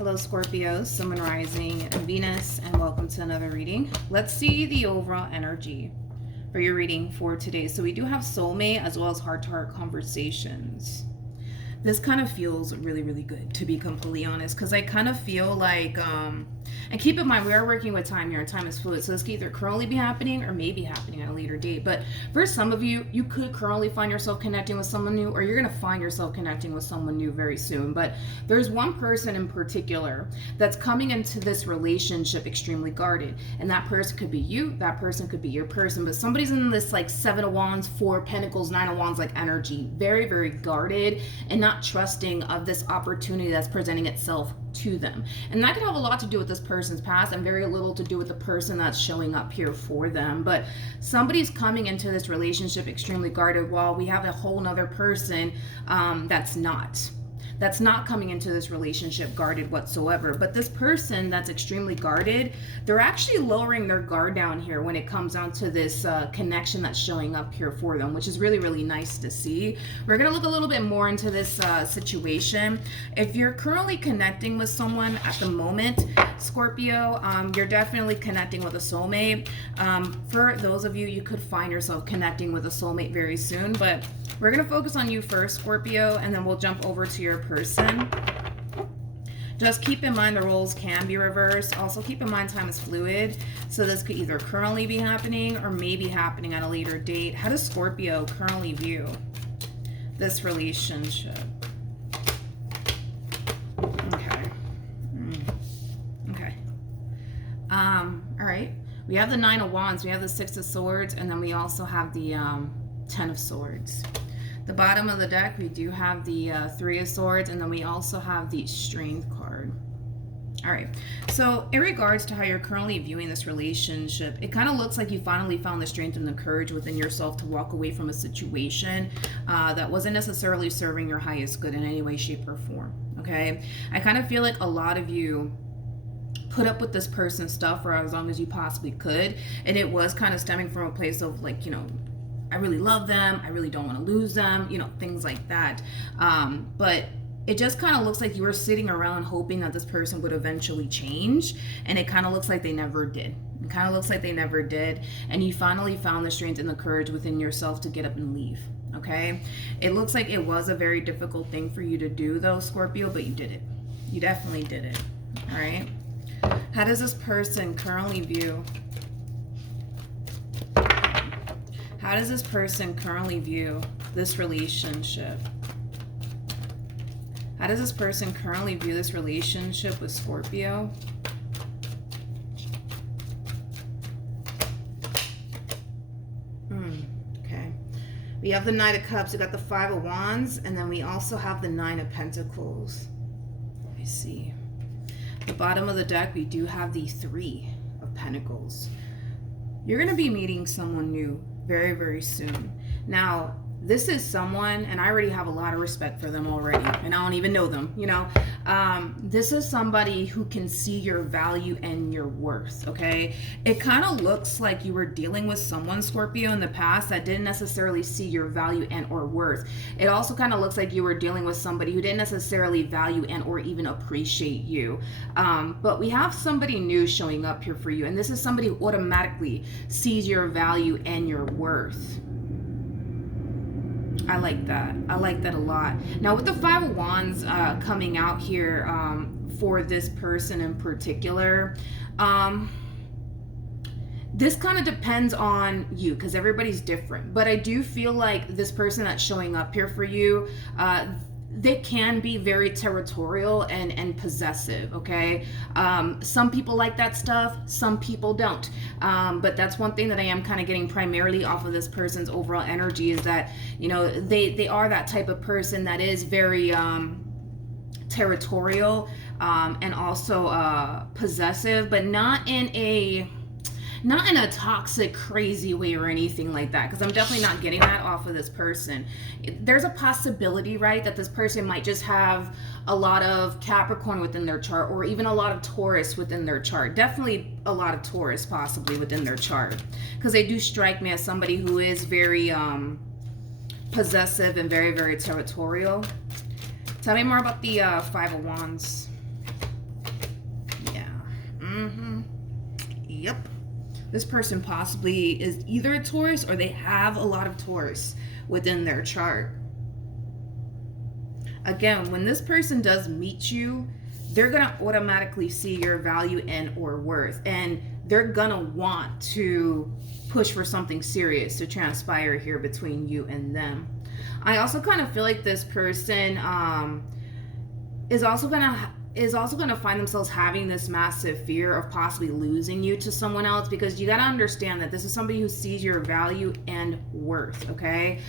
Hello Scorpio, Sun, Moon, Rising, and Venus, and welcome to another reading. Let's see the overall energy for your reading for today. So we do have soulmate as well as heart-to-heart conversations. This kind of feels really, really good, to be completely honest, because I kind of feel like, and keep in mind, we are working with time here, and time is fluid, so this could either currently be happening or may be happening at a later date. But for some of you, you could currently find yourself connecting with someone new, or you're going to find yourself connecting with someone new very soon. But there's one person in particular that's coming into this relationship extremely guarded, and that person could be you, that person could be your person, but somebody's in this like 7 of Wands, 4 of Pentacles, 9 of Wands like energy, very, very guarded and not trusting of this opportunity that's presenting itself to them. And that could have a lot to do with this person's past and very little to do with the person that's showing up here for them. But somebody's coming into this relationship extremely guarded, while we have a whole nother person that's not coming into this relationship guarded whatsoever. But this person that's extremely guarded, they're actually lowering their guard down here when it comes down to this connection that's showing up here for them, which is really, really nice to see. We're going to look a little bit more into this situation. If you're currently connecting with someone at the moment, Scorpio, you're definitely connecting with a soulmate. For those of you, you could find yourself connecting with a soulmate very soon, but we're going to focus on you first, Scorpio, and then we'll jump over to your person. Just keep in mind the roles can be reversed. Also keep in mind time is fluid, so this could either currently be happening or maybe happening at a later date. How does Scorpio currently view this relationship? Okay. Okay. All right. We have the 9 of Wands, we have the 6 of Swords, and then we also have the 10 of Swords. The bottom of the deck, we do have the 3 of Swords, and then we also have the Strength card. All right, so in regards to how you're currently viewing this relationship, it kind of looks like you finally found the strength and the courage within yourself to walk away from a situation that wasn't necessarily serving your highest good in any way, shape, or form, okay? I kind of feel like a lot of you put up with this person's stuff for as long as you possibly could, and it was kind of stemming from a place of like, you know, I really love them, I really don't want to lose them, you know, things like that. But it just kind of looks like you were sitting around hoping that this person would eventually change, and it kind of looks like they never did. It kind of looks like they never did, and you finally found the strength and the courage within yourself to get up and leave, okay? It looks like it was a very difficult thing for you to do though, Scorpio, but you did it. You definitely did it, all right? How does this person currently view? How does this person currently view this relationship? How does this person currently view this relationship with Scorpio? Okay. We have the Knight of Cups, we got the 5 of Wands, and then we also have the 9 of Pentacles. Let me see. The bottom of the deck, we do have the 3 of Pentacles. You're going to be meeting someone new very, very soon. Now, this is someone, and I already have a lot of respect for them already, and I don't even know them, you know. This is somebody who can see your value and your worth, okay? It kind of looks like you were dealing with someone, Scorpio, in the past that didn't necessarily see your value and or worth. It also kind of looks like you were dealing with somebody who didn't necessarily value and or even appreciate you. But we have somebody new showing up here for you, and this is somebody who automatically sees your value and your worth. I like that. I like that a lot. Now with the 5 of Wands coming out here for this person in particular, this kind of depends on you because everybody's different. But I do feel like this person that's showing up here for you, they can be very territorial and possessive, okay? Some people like that stuff, some people don't. But that's one thing that I am kind of getting primarily off of this person's overall energy is that, you know, they are that type of person that is very territorial and also possessive, but not in a toxic, crazy way or anything like that, because I'm definitely not getting that off of this person. There's a possibility, right, that this person might just have a lot of Capricorn within their chart, or even a lot of Taurus within their chart. Definitely a lot of Taurus possibly within their chart, because they do strike me as somebody who is very possessive and very, very territorial. Tell me more about the 5 of Wands. Yep. This person possibly is either a Taurus or they have a lot of Taurus within their chart. Again, when this person does meet you, they're going to automatically see your value and or worth. And they're going to want to push for something serious to transpire here between you and them. I also kind of feel like this person is also going to find themselves having this massive fear of possibly losing you to someone else, because you got to understand that this is somebody who sees your value and worth, okay?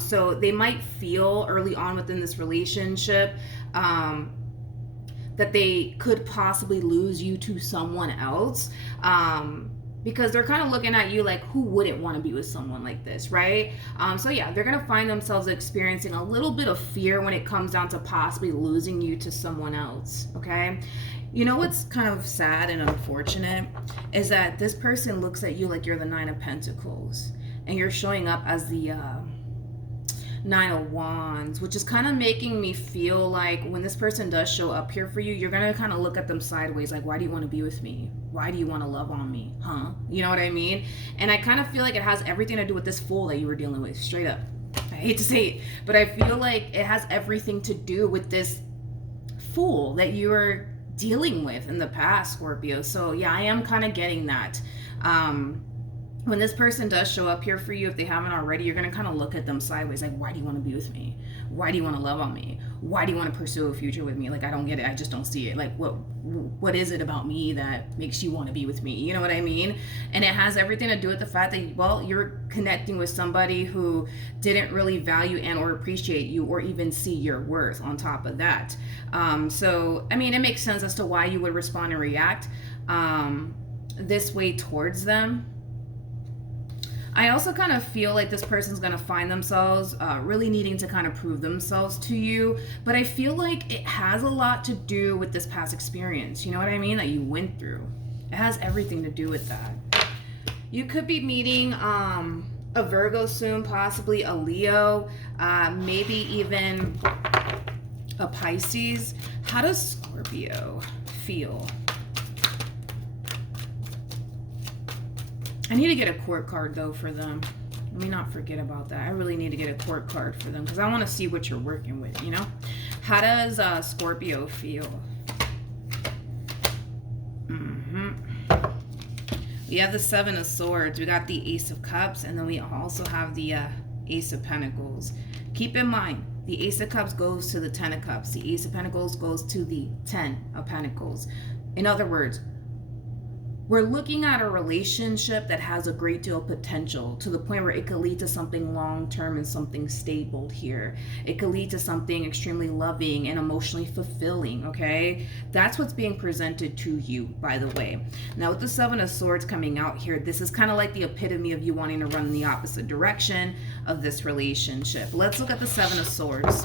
So they might feel early on within this relationship that they could possibly lose you to someone else, because they're kind of looking at you like, who wouldn't want to be with someone like this, right? So yeah, they're going to find themselves experiencing a little bit of fear when it comes down to possibly losing you to someone else, okay? You know what's kind of sad and unfortunate is that this person looks at you like you're the Nine of Pentacles, and you're showing up as the Nine of Wands, which is kind of making me feel like when this person does show up here for you, you're going to kind of look at them sideways like, why do you want to be with me? Why do you want to love on me? Huh? You know what I mean? And I kind of feel like it has everything to do with this fool that you were dealing with, straight up. I hate to say it, but I feel like it has everything to do with this fool that you were dealing with in the past, Scorpio. So yeah, I am kind of getting that. When this person does show up here for you, if they haven't already, you're going to kind of look at them sideways like, why do you want to be with me? Why do you want to love on me? Why do you want to pursue a future with me? Like, I don't get it. I just don't see it. Like, what is it about me that makes you want to be with me? You know what I mean? And it has everything to do with the fact that, well, you're connecting with somebody who didn't really value and or appreciate you or even see your worth on top of that. So, I mean, it makes sense as to why you would respond and react this way towards them. I also kind of feel like this person's going to find themselves really needing to kind of prove themselves to you. But I feel like it has a lot to do with this past experience. You know what I mean? That you went through. It has everything to do with that. You could be meeting a Virgo soon, possibly a Leo, maybe even a Pisces. How does Scorpio feel? I need to get a court card, though, for them. Let me not forget about that. I really need to get a court card for them because I want to see what you're working with, you know? How does Scorpio feel? We have the Seven of Swords. We got the Ace of Cups. And then we also have the Ace of Pentacles. Keep in mind, the Ace of Cups goes to the Ten of Cups. The Ace of Pentacles goes to the Ten of Pentacles. In other words, we're looking at a relationship that has a great deal of potential to the point where it could lead to something long-term and something stable here. It could lead to something extremely loving and emotionally fulfilling, okay? That's what's being presented to you, by the way. Now, with the Seven of Swords coming out here, this is kind of like the epitome of you wanting to run in the opposite direction of this relationship. Let's look at the Seven of Swords.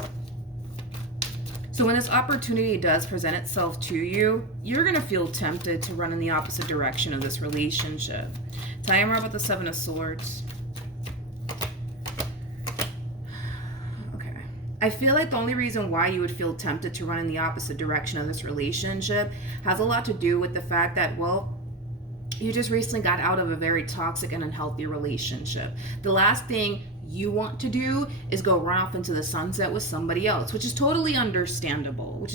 So when this opportunity does present itself to you, you're going to feel tempted to run in the opposite direction of this relationship. Tell me more about the Seven of Swords. Okay. I feel like the only reason why you would feel tempted to run in the opposite direction of this relationship has a lot to do with the fact that, well, you just recently got out of a very toxic and unhealthy relationship. The last thing you want to do is go run off into the sunset with somebody else, which is totally understandable,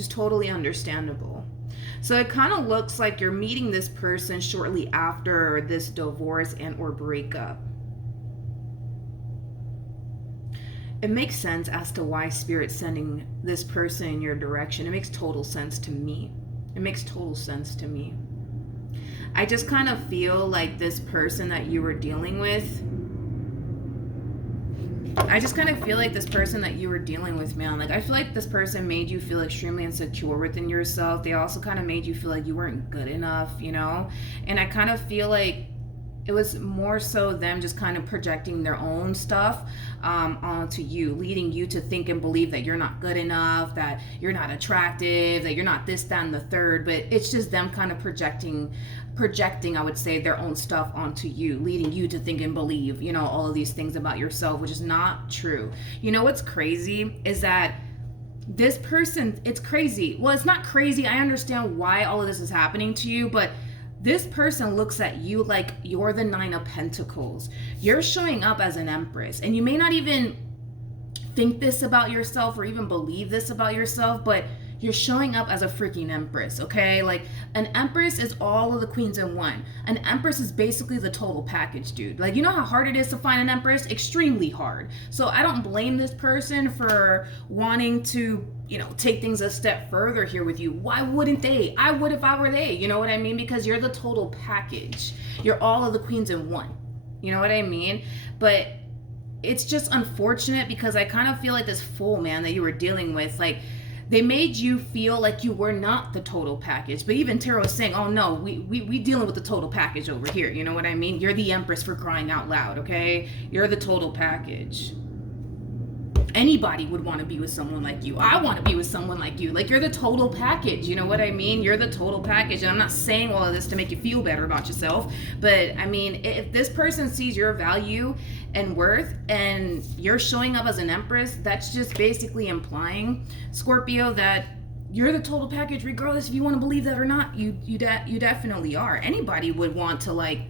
So it kind of looks like you're meeting this person shortly after this divorce and or breakup. It makes sense as to why Spirit's sending this person in your direction. It makes total sense to me. I just kind of feel like this person that you were dealing with, man. Like, I feel like this person made you feel extremely insecure within yourself. They also kind of made you feel like you weren't good enough, you know? And I kind of feel like it was more so them just kind of projecting their own stuff onto you, leading you to think and believe that you're not good enough, that you're not attractive, that you're not this, that, and the third. But it's just them kind of projecting, I would say, their own stuff onto you, leading you to think and believe, you know, all of these things about yourself, which is not true. You know what's crazy is that this person, it's crazy. Well, it's not crazy. I understand why all of this is happening to you, but this person looks at you like you're the Nine of Pentacles. You're showing up as an Empress, and you may not even think this about yourself or even believe this about yourself, but you're showing up as a freaking Empress, okay? Like, an Empress is all of the queens in one. An Empress is basically the total package, dude. Like, you know how hard it is to find an Empress? Extremely hard. So I don't blame this person for wanting to, you know, take things a step further here with you. Why wouldn't they? I would if I were they, you know what I mean? Because you're the total package. You're all of the queens in one. You know what I mean? But it's just unfortunate because I kind of feel like this fool, man, that you were dealing with, like, they made you feel like you were not the total package. But even Tarot is saying, oh no, we dealing with the total package over here. You know what I mean? You're the Empress, for crying out loud, okay? You're the total package. Anybody would want to be with someone like you. I want to be with someone like you. Like, you're the total package. You know what I mean? You're the total package. And I'm not saying all of this to make you feel better about yourself. But, I mean, if this person sees your value and worth and you're showing up as an Empress, that's just basically implying, Scorpio, that you're the total package, regardless if you want to believe that or not. You definitely are. Anybody would want to, like,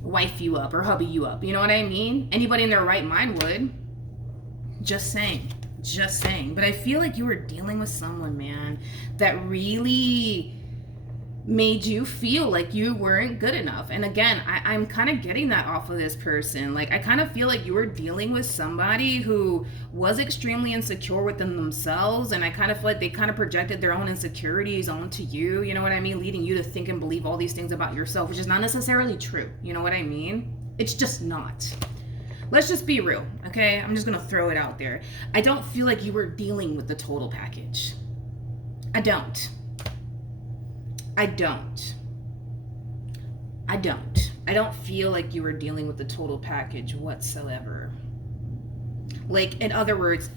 wife you up or hubby you up. You know what I mean? Anybody in their right mind would. Just saying. But I feel like you were dealing with someone, man, that really made you feel like you weren't good enough. And again, I'm kind of getting that off of this person. Like, I kind of feel like you were dealing with somebody who was extremely insecure within themselves. And I kind of feel like they kind of projected their own insecurities onto you. You know what I mean? Leading you to think and believe all these things about yourself, which is not necessarily true. You know what I mean? It's just not. Let's just be real, okay? I'm just gonna throw it out there. I don't feel like you were dealing with the total package. I don't. I don't feel like you were dealing with the total package whatsoever. Like, in other words,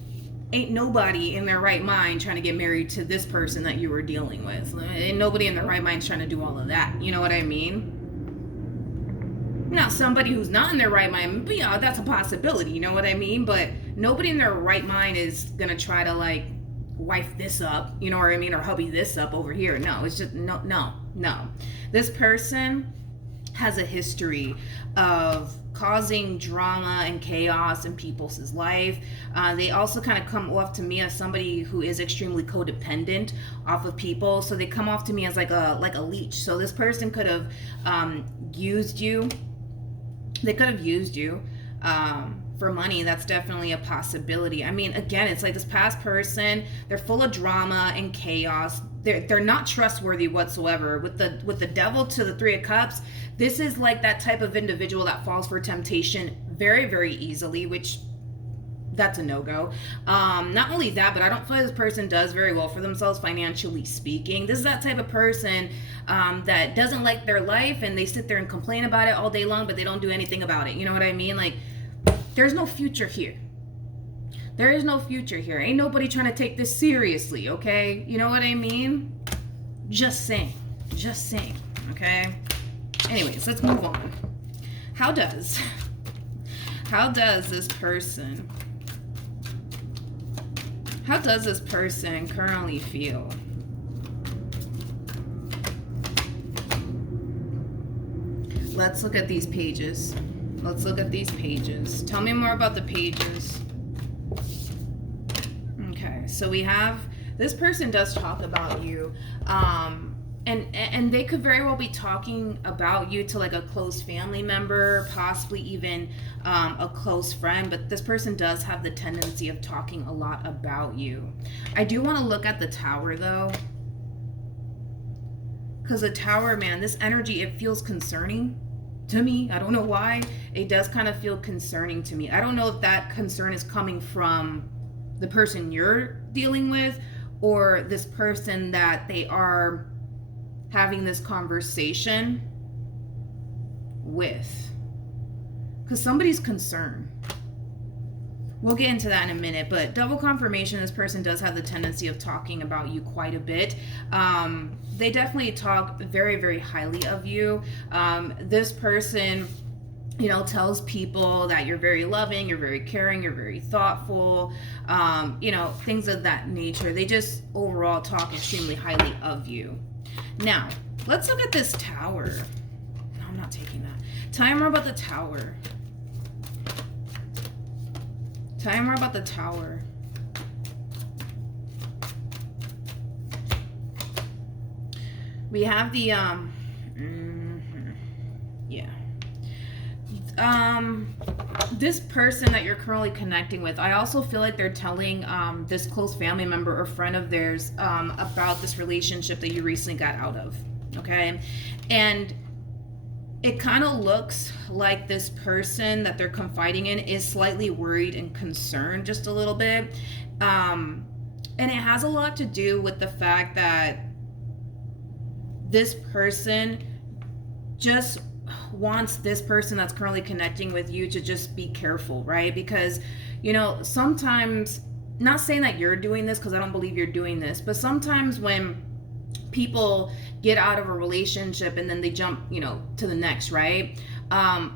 ain't nobody in their right mind trying to get married to this person that you were dealing with. Ain't nobody in their right mind trying to do all of that. You know what I mean? Now, somebody who's not in their right mind, but yeah, that's a possibility, you know what I mean? But nobody in their right mind is gonna try to, like, wife this up, you know what I mean, or hubby this up over here. No, it's just no. This person has a history of causing drama and chaos in people's life. They also kind of come off to me as somebody who is extremely codependent off of people. So they come off to me as like a leech. So this person could have used you. They could have used you for money. That's definitely a possibility. I mean, again, it's like this past person, they're full of drama and chaos. They're not trustworthy whatsoever. With the devil to the Three of Cups, this is like that type of individual that falls for temptation very, very easily, which that's a no-go. Not only that, but I don't feel like this person does very well for themselves financially speaking. This is that type of person that doesn't like their life and they sit there and complain about it all day long, but they don't do anything about it. You know what I mean? Like, there's no future here. There is no future here. Ain't nobody trying to take this seriously, okay? You know what I mean? Just saying, okay? Anyways, let's move on. How does this person currently feel? Let's look at these pages. Tell me more about the pages. Okay, so we have, this person does talk about you. And they could very well be talking about you to like a close family member, possibly even a close friend, but this person does have the tendency of talking a lot about you. I do want to look at the Tower though, because the Tower, man, this energy, it feels concerning to me. I don't know why. It does kind of feel concerning to me. I don't know if that concern is coming from the person you're dealing with or this person that they are having this conversation with, because somebody's concerned. We'll get into that in a minute, but double confirmation, this person does have the tendency of talking about you quite a bit. They definitely talk very, very highly of you. This person, you know, tells people that you're very loving, you're very caring, you're very thoughtful, you know, things of that nature. They just overall talk extremely highly of you. Now, Let's look at this Tower. No, I'm not taking that. Tell me more about the Tower. Tell me more about the Tower. We have the, this person that you're currently connecting with, I also feel like they're telling this close family member or friend of theirs about this relationship that you recently got out of, okay? And it kind of looks like this person that they're confiding in is slightly worried and concerned just a little bit. And it has a lot to do with the fact that this person just wants this person that's currently connecting with you to just be careful, right? Because, you know, sometimes, not saying that you're doing this, because I don't believe you're doing this, but sometimes when people get out of a relationship and then they jump, you know, to the next, right?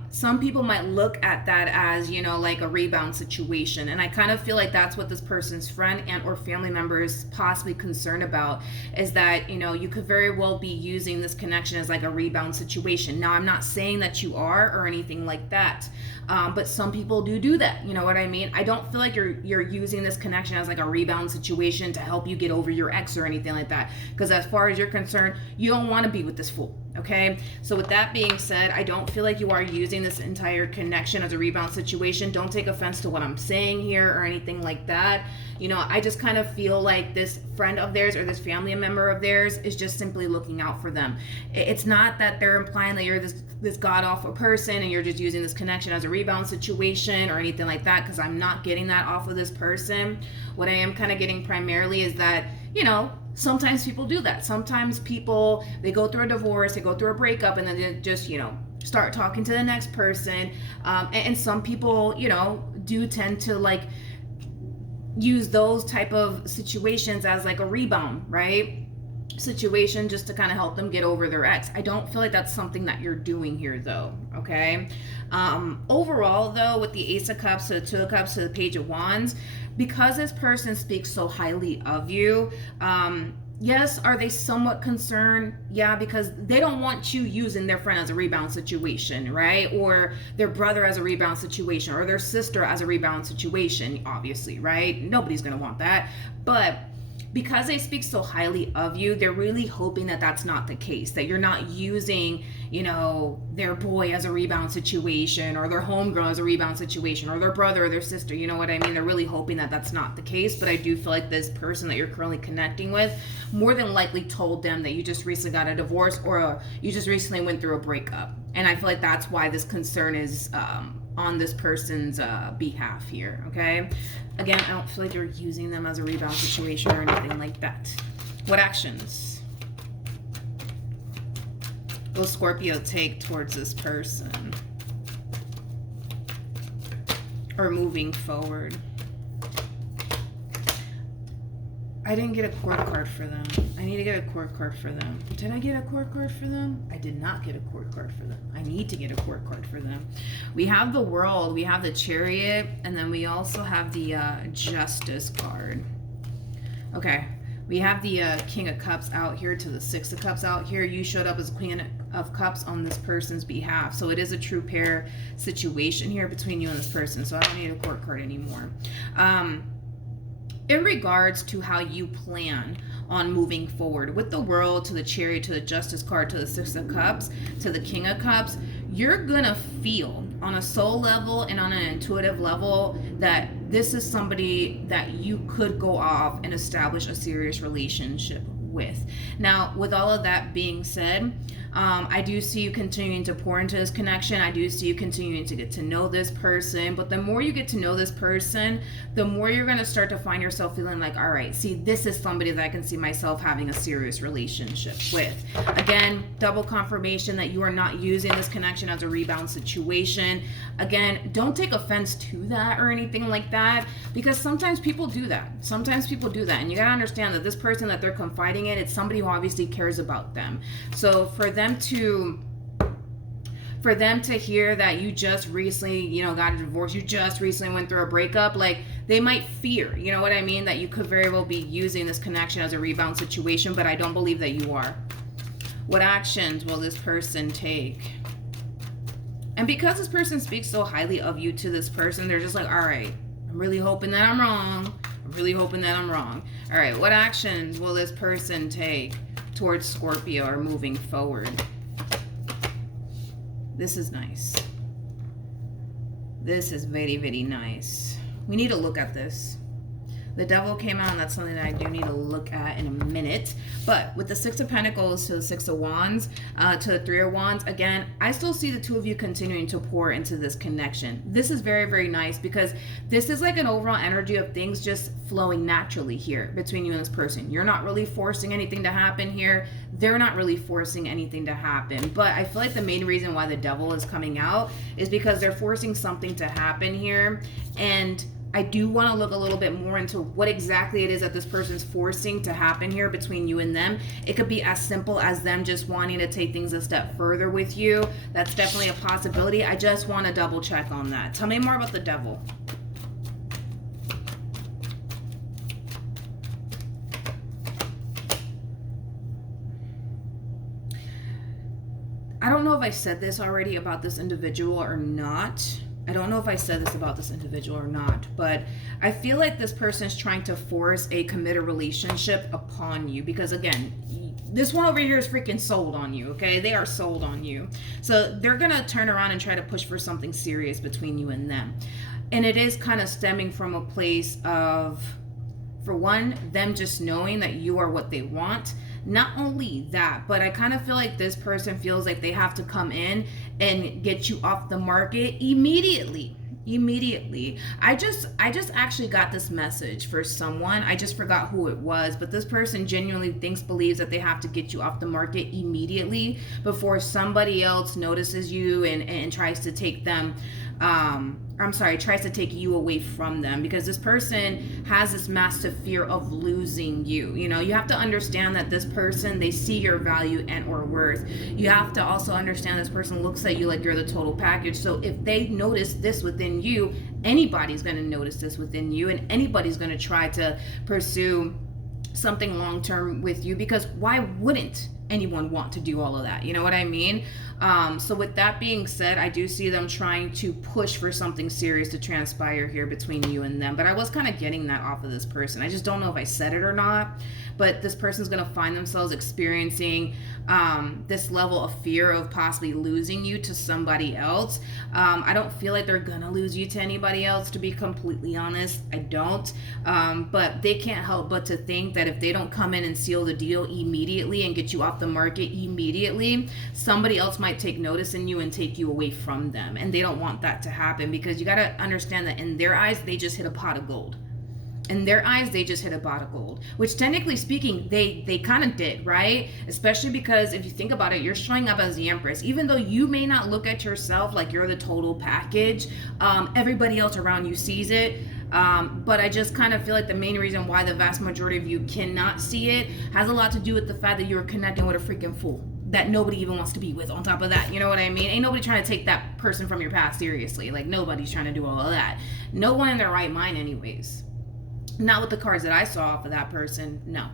Some people might look at that as, you know, like a rebound situation. And I kind of feel like that's what this person's friend and or family member is possibly concerned about, is that, you know, you could very well be using this connection as like a rebound situation. Now, I'm not saying that you are or anything like that. But some people do that. You know what I mean? I don't feel like you're using this connection as like a rebound situation to help you get over your ex or anything like that. Because as far as you're concerned, you don't want to be with this fool. Okay, so with that being said, I don't feel like you are using this entire connection as a rebound situation. Don't take offense to what I'm saying here or anything like that. You know, I just kind of feel like this friend of theirs or this family member of theirs is just simply looking out for them. It's not that they're implying that you're this god-awful person and you're just using this connection as a rebound situation or anything like that, because I'm not getting that off of this person. What I am kind of getting primarily is that, you know, sometimes people do that. Sometimes people, they go through a divorce, they go through a breakup, and then they just, you know, start talking to the next person. And some people, you know, do tend to like use those type of situations as like a rebound, right? Situation just to kind of help them get over their ex. I don't feel like that's something that you're doing here though, okay? Overall though, with the Ace of Cups to the Two of Cups to the Page of Wands, because this person speaks so highly of you, yes, are they somewhat concerned? Yeah, because they don't want you using their friend as a rebound situation, right? Or their brother as a rebound situation, or their sister as a rebound situation, obviously, right? Nobody's gonna want that. But because they speak so highly of you, they're really hoping that that's not the case, that you're not using, you know, their boy as a rebound situation, or their homegirl as a rebound situation, or their brother or their sister, you know what I mean? They're really hoping that that's not the case. But I do feel like this person that you're currently connecting with more than likely told them that you just recently got a divorce, or you just recently went through a breakup. And I feel like that's why this concern is on this person's behalf here, okay? Again, I don't feel like you're using them as a rebound situation or anything like that. What actions will Scorpio take towards this person? Or moving forward? I didn't get a court card for them. I need to get a court card for them. Did I get a court card for them? I did not get a court card for them. I need to get a court card for them. We have the World, we have the Chariot, and then we also have the Justice card. Okay, we have the King of Cups out here to the Six of Cups out here. You showed up as Queen of Cups on this person's behalf. So it is a true pair situation here between you and this person. So I don't need a court card anymore. In regards to how you plan on moving forward with the World, to the Chariot, to the Justice card, to the Six of Cups, to the King of Cups, you're gonna feel on a soul level and on an intuitive level that this is somebody that you could go off and establish a serious relationship with. Now, with all of that being said, I do see you continuing to pour into this connection. I do see you continuing to get to know this person. But the more you get to know this person, the more you're going to start to find yourself feeling like, all right, see, this is somebody that I can see myself having a serious relationship with. Again, double confirmation that you are not using this connection as a rebound situation. Again, don't take offense to that or anything like that, because sometimes people do that. Sometimes people do that. And you got to understand that this person that they're confiding in, it's somebody who obviously cares about them. So for them to hear that you just recently, you know, got a divorce, you just recently went through a breakup, like they might fear, you know what I mean, that you could very well be using this connection as a rebound situation, but I don't believe that you are. What actions will this person take? And because this person speaks so highly of you to this person, they're just like, all right, I'm really hoping that I'm wrong. I'm really hoping that I'm wrong. All right, what actions will this person take towards Scorpio or moving forward? This is nice. This is very, very nice. We need to look at this. The Devil came out, and that's something that I do need to look at in a minute. But with the Six of Pentacles to the Six of Wands, to the Three of Wands, again, I still see the two of you continuing to pour into this connection. This is very, very nice because this is like an overall energy of things just flowing naturally here between you and this person. You're not really forcing anything to happen here. They're not really forcing anything to happen. But I feel like the main reason why the Devil is coming out is because they're forcing something to happen here. And I do want to look a little bit more into what exactly it is that this person's forcing to happen here between you and them. It could be as simple as them just wanting to take things a step further with you. That's definitely a possibility. I just want to double check on that. Tell me more about the Devil. I don't know if I said this already about this individual or not. But I feel like this person is trying to force a committed relationship upon you because, again, this one over here is freaking sold on you, okay? They are sold on you. So they're going to turn around and try to push for something serious between you and them. And it is kind of stemming from a place of, for one, them just knowing that you are what they want. Not only that, but I kind of feel like this person feels like they have to come in and get you off the market immediately. I just actually got this message for someone. I just forgot who it was, but this person genuinely believes that they have to get you off the market immediately before somebody else notices you and tries to take them tries to take you away from them, because this person has this massive fear of losing you. You know, you have to understand that this person, they see your value and or worth. You have to also understand this person looks at you like you're the total package. So if they notice this within you, anybody's going to notice this within you, and anybody's going to try to pursue something long-term with you, because why wouldn't anyone want to do all of that? You know what I mean? So with that being said, I do see them trying to push for something serious to transpire here between you and them. But I was kind of getting that off of this person. I just don't know if I said it or not. But this person's going to find themselves experiencing this level of fear of possibly losing you to somebody else. I don't feel like they're going to lose you to anybody else, to be completely honest. I don't. But they can't help but to think that if they don't come in and seal the deal immediately and get you off the market immediately, somebody else might take notice in you and take you away from them. And they don't want that to happen, because you got to understand that in their eyes, they just hit a pot of gold. In their eyes, they just hit a pot of gold, which technically speaking, they kind of did, right? Especially because if you think about it, you're showing up as the Empress. Even though you may not look at yourself like you're the total package, everybody else around you sees it. But I just kind of feel like the main reason why the vast majority of you cannot see it has a lot to do with the fact that you're connecting with a freaking fool that nobody even wants to be with. On top of that, you know what I mean? Ain't nobody trying to take that person from your past seriously. Like, nobody's trying to do all of that. No one in their right mind anyways. Not with the cards that I saw off of that person. No.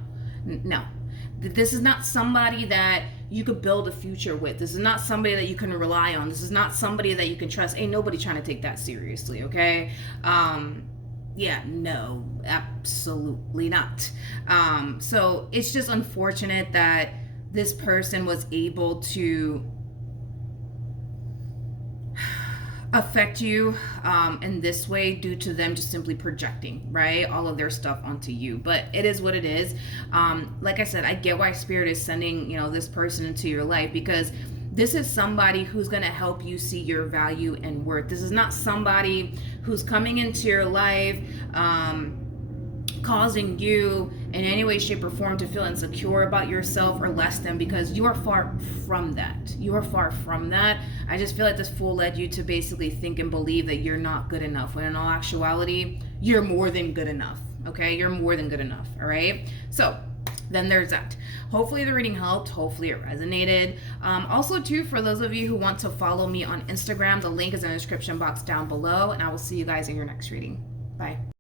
This is not somebody that you could build a future with. This is not somebody that you can rely on. This is not somebody that you can trust. Ain't nobody trying to take that seriously, okay? Yeah, no, absolutely not. So it's just unfortunate that this person was able to affect you in this way due to them just simply projecting, right, all of their stuff onto you. But it is what it is. Like I said, I get why Spirit is sending, this person into your life, because this is somebody who's going to help you see your value and worth. This is not somebody who's coming into your life causing you in any way, shape, or form to feel insecure about yourself or less than, because you are far from that. You are far from that. I just feel like this fool led you to basically think and believe that you're not good enough, when in all actuality, you're more than good enough, okay? You're more than good enough, all right? So then there's that. Hopefully the reading helped. Hopefully it resonated. Also, too, for those of you who want to follow me on Instagram, the link is in the description box down below, and I will see you guys in your next reading. Bye.